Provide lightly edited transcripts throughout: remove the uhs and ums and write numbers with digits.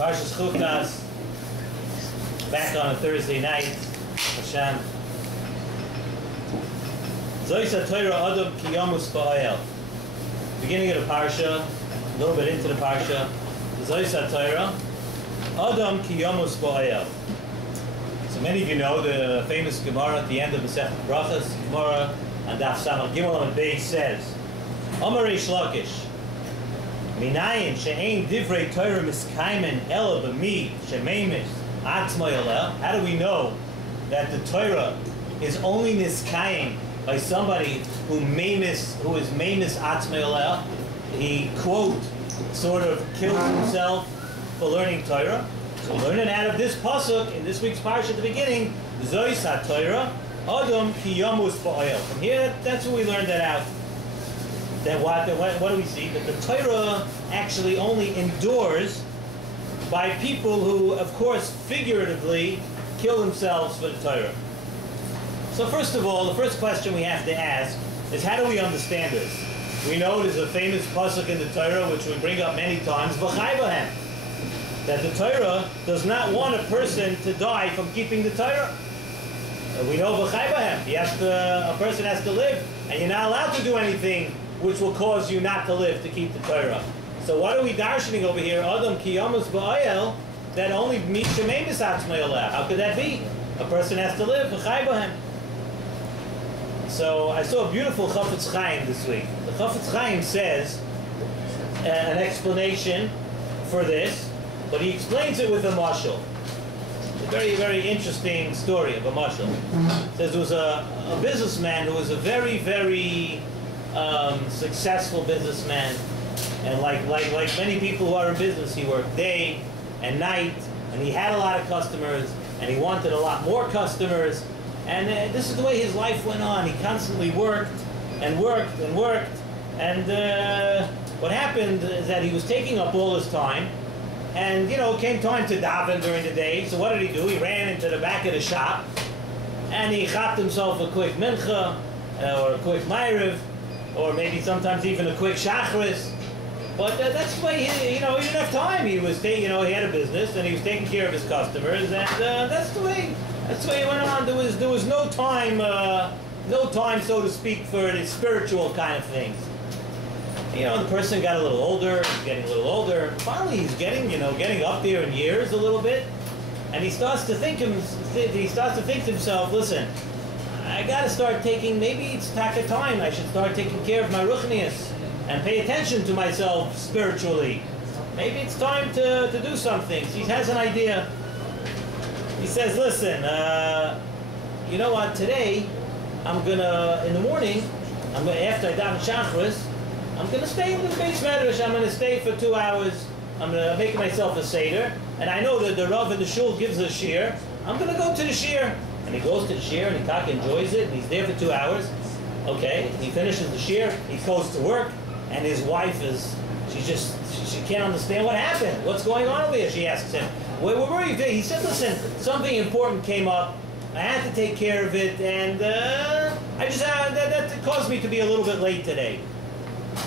Parshas Chukas, back on a Thursday night. Hashem. Zois HaTorah Adam Ki Yamus Ba'ayel. Beginning of the Parsha, a little bit into the Parsha. Zois HaTorah Adam Ki Yamus Ba'ayel. So many of you know the famous Gemara at the end of Masechet Brachas. Gemara and Daf Samach Gimel and Beis says, Amar Reish Lakish. Minayin she'ein divrei Torah miskaimen ela b'mi she'meimis atzmo yaleh. How do we know that the Torah is only miskayim by somebody who is meimis atzmo yaleh? He, quote, sort of kills himself for learning Torah. So learning out of this pasuk in this week's parsha at the beginning, Zois HaTorah Adam Ki Yamus Ba'ayel. From here, that's where we learned that out. Then what do we see? That the Torah actually only endures by people who, of course, figuratively kill themselves for the Torah. So first of all, the first question we have to ask is, how do we understand this? We know there's a famous pasuk in the Torah, which we bring up many times, V'chai b'hem, that the Torah does not want a person to die from keeping the Torah. We know V'chai b'hem, a person has to live, and you're not allowed to do anything which will cause you not to live to keep the Torah. So what are we darshaning over here? Adam Ki Yamus Ba'ayel, that only Misha Meimis Atzmo Yaleh. How could that be? A person has to live, V'chai b'hem. So I saw a beautiful Chafetz Chaim this week. The Chafetz Chaim says an explanation for this, but he explains it with a mashal. A very, very interesting story of a mashal. It says there was a businessman who was a very, very successful businessman, and like many people who are in business, he worked day and night, and he had a lot of customers, and he wanted a lot more customers, and this is the way his life went on. He constantly worked and worked and worked, and what happened is that he was taking up all his time, and it came time to daven during the day. So what did he do? He ran into the back of the shop, and he chapped himself a quick mincha or a quick ma'ariv, or maybe sometimes even a quick shachris. But that's the way he didn't have time. He was he had a business and he was taking care of his customers, and that's the way it went on. There was no time, so to speak, for the spiritual kind of things. The person got a little older, he's getting a little older. Finally, he's getting up there in years a little bit, and he starts to think to himself, listen, I got to start maybe it's taka time, I should start taking care of my ruchnius and pay attention to myself spiritually. Maybe it's time to do something. So he has an idea. He says, listen, you know what, today, in the morning, after I daven Shachris, I'm going to stay in the base medrash. I'm going to stay for 2 hours. I'm going to make myself a seder. And I know that the Rav in the shul gives a shir. I'm going to go to the shir. And he goes to the shir, and he enjoys it, and he's there for 2 hours. Okay, he finishes the shir, he goes to work, and his wife she can't understand what happened. What's going on over here? She asks him. Where were you? He said, listen, something important came up. I had to take care of it, and that caused me to be a little bit late today.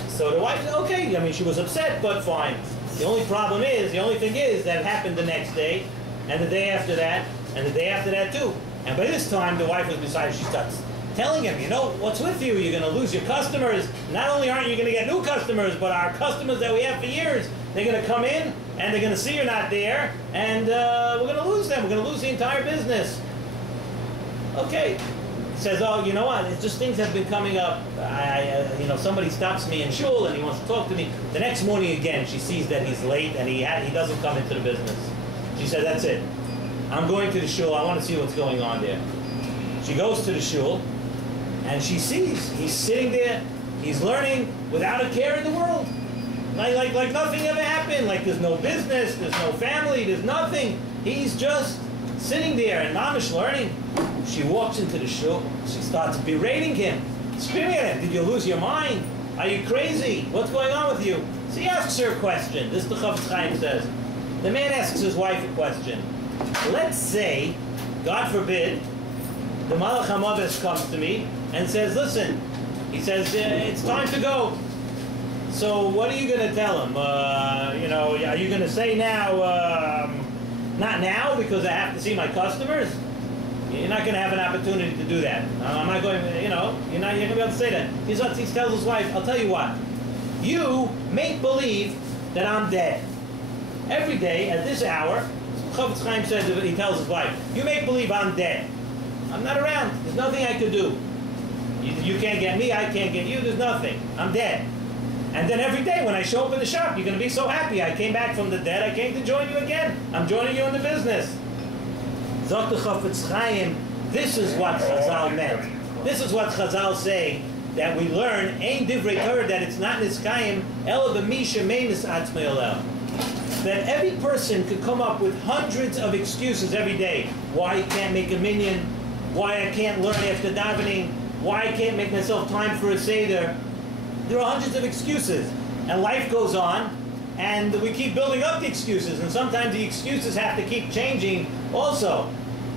So the wife said, okay, she was upset, but fine. The only thing is that it happened the next day, and the day after that, and the day after that too. And by this time, the wife was beside her. She starts telling him, what's with you? You're going to lose your customers. Not only aren't you going to get new customers, but our customers that we have for years, they're going to come in, and they're going to see you're not there, and we're going to lose them. We're going to lose the entire business. Okay. He says, oh, you know what? It's just things have been coming up. Somebody stops me in shul, and he wants to talk to me. The next morning again, she sees that he's late, and he doesn't come into the business. She said, that's it. I'm going to the shul. I want to see what's going on there. She goes to the shul, and she sees he's sitting there. He's learning without a care in the world, like nothing ever happened. Like there's no business, there's no family, there's nothing. He's just sitting there and mamish learning. She walks into the shul. She starts berating him, screaming at him. Did you lose your mind? Are you crazy? What's going on with you? So he asks her a question. This is the Chafetz Chaim says. The man asks his wife a question. Let's say, God forbid, the Malach HaMaves comes to me and says, listen, he says, it's time to go. So what are you going to tell him? You know, are you going to say now, not now because I have to see my customers? You're not going to have an opportunity to do that. I'm not going to, you know, you're not going to be able to say that. He tells his wife, I'll tell you what. You make believe that I'm dead. Every day at this hour, Chofetz Chaim says, he tells his wife, you make believe I'm dead. I'm not around. There's nothing I could do. You can't get me, I can't get you, there's nothing. I'm dead. And then every day when I show up in the shop, you're going to be so happy. I came back from the dead, I came to join you again. I'm joining you in the business. Zok the Chofetz Chaim, this is what Chazal meant. This is what Chazal say, that we learn, Ein Divrei Torah, that it's not Niskayim, Ela b'misha meimis atzmei olel. That every person could come up with hundreds of excuses every day. Why he can't make a minyan, why I can't learn after davening, why I can't make myself time for a Seder. There are hundreds of excuses. And life goes on, and we keep building up the excuses, and sometimes the excuses have to keep changing also.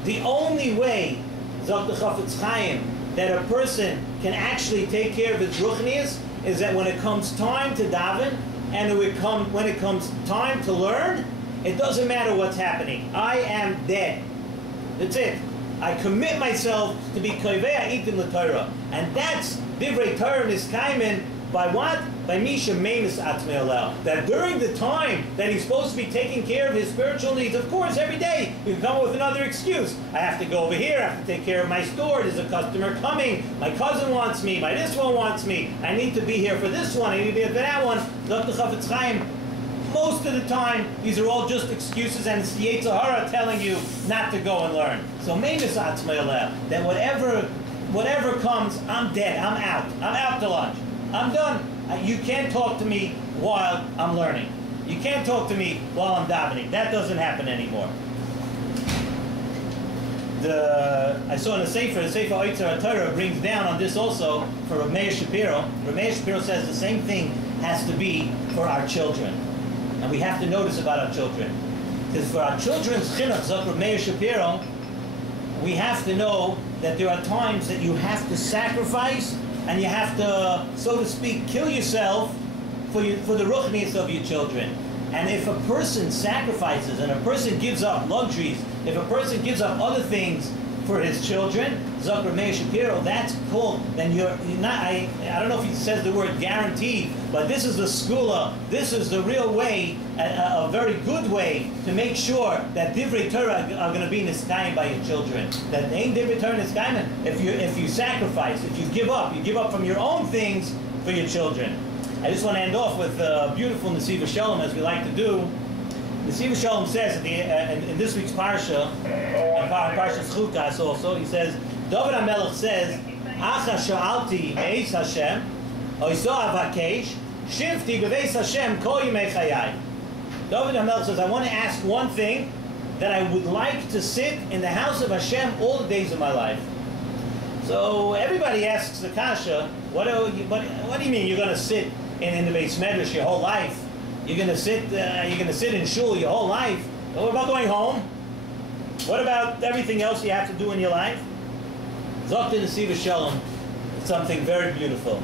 The only way, Zok the Chofetz Chaim, that a person can actually take care of his ruchnius is that when it comes time to daven, and when it comes time to learn, it doesn't matter what's happening. I am dead. That's it. I commit myself to be koivei itim l'Torah. And that's divrei Torah niskaimen by what? By misha meimis atzmei olel. That during the time that he's supposed to be taking care of his spiritual needs, of course, every day you can come up with another excuse. I have to go over here, I have to take care of my store, there's a customer coming, my cousin wants me, my this one wants me, I need to be here for this one, I need to be here for that one. Dr. Chofetz Chaim, most of the time, these are all just excuses, and it's the Yetzer Hara telling you not to go and learn. So meimis atzmei olel, that whatever comes, I'm dead, I'm out to lunch. I'm done. You can't talk to me while I'm learning. You can't talk to me while I'm davening. That doesn't happen anymore. I saw in the Sefer Oitzer HaTorah brings down on this also for Rav Meir Shapiro. Rav Meir Shapiro says the same thing has to be for our children. And we have to notice about our children. Because for our children's chinuch, Zok Rav Meir Shapiro, we have to know that there are times that you have to sacrifice and you have to, so to speak, kill yourself for the ruchnius of your children. And if a person sacrifices and a person gives up luxuries, if a person gives up other things for his children, Zok Rav Meir Shapiro, that's called, then you're not, I don't know if he says the word guaranteed, but this is the skula, this is the real way, a very good way to make sure that divrei Torah are going to be niskayim by your children. That ain't divrei Torah niskayim. If you sacrifice, if you give up from your own things for your children. I just want to end off with a beautiful Nesiva Shalom, as we like to do. Nesiva Shalom says in this week's Parsha, in Parshas Chukas also, he says, David HaMelech says, Acha sha'alti be'ez Hashem, oiso avakesh, shivti be'ez Hashem kol yimei chayai. David HaMelech says, I want to ask one thing, that I would like to sit in the house of Hashem all the days of my life. So everybody asks the kasha, what do you mean you're going to sit in the Beis Medrash your whole life? You're going to sit in shul your whole life? What about going home? What about everything else you have to do in your life? Zok to Nesiva Shalom, something very beautiful.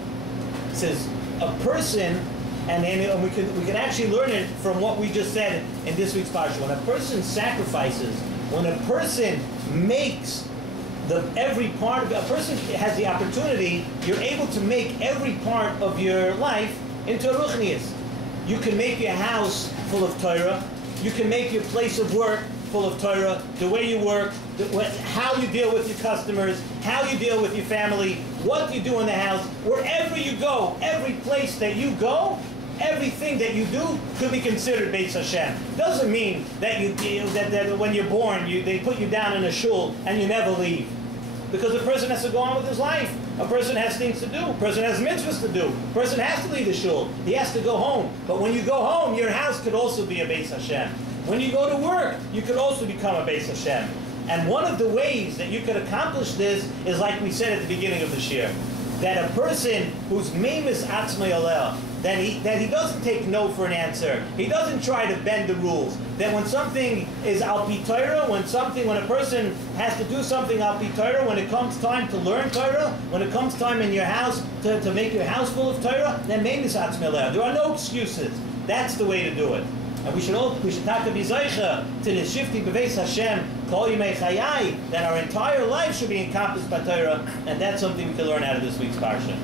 It says a person, and we can actually learn it from what we just said in this week's parsha. When a person sacrifices, when a person makes every part of a person has the opportunity, you're able to make every part of your life into a ruchnius. You can make your house full of Torah. You can make your place of work full of Torah. The way you work, how you deal with your customers, how you deal with your family, what you do in the house, wherever you go, every place that you go, everything that you do could be considered Beis Hashem. Doesn't mean that that when you're born, they put you down in a shul and you never leave. Because a person has to go on with his life. A person has things to do. A person has mitzvahs to do. A person has to leave the shul. He has to go home. But when you go home, your house could also be a Beis Hashem. When you go to work, you could also become a Beis Hashem. And one of the ways that you could accomplish this is like we said at the beginning of the shir. that a person who's memis atzmei aleh, that he doesn't take no for an answer. He doesn't try to bend the rules. That when something is al pi Torah, when a person has to do something al pi Torah, when it comes time to learn Torah, when it comes time in your house to make your house full of Torah, then memis atzmei aleh. There are no excuses. That's the way to do it. And we should talk to Bizaycha to the shifting beveis Hashem kol yimei chayai, that our entire life should be encompassed by Torah, and that's something we can learn out of this week's parsha.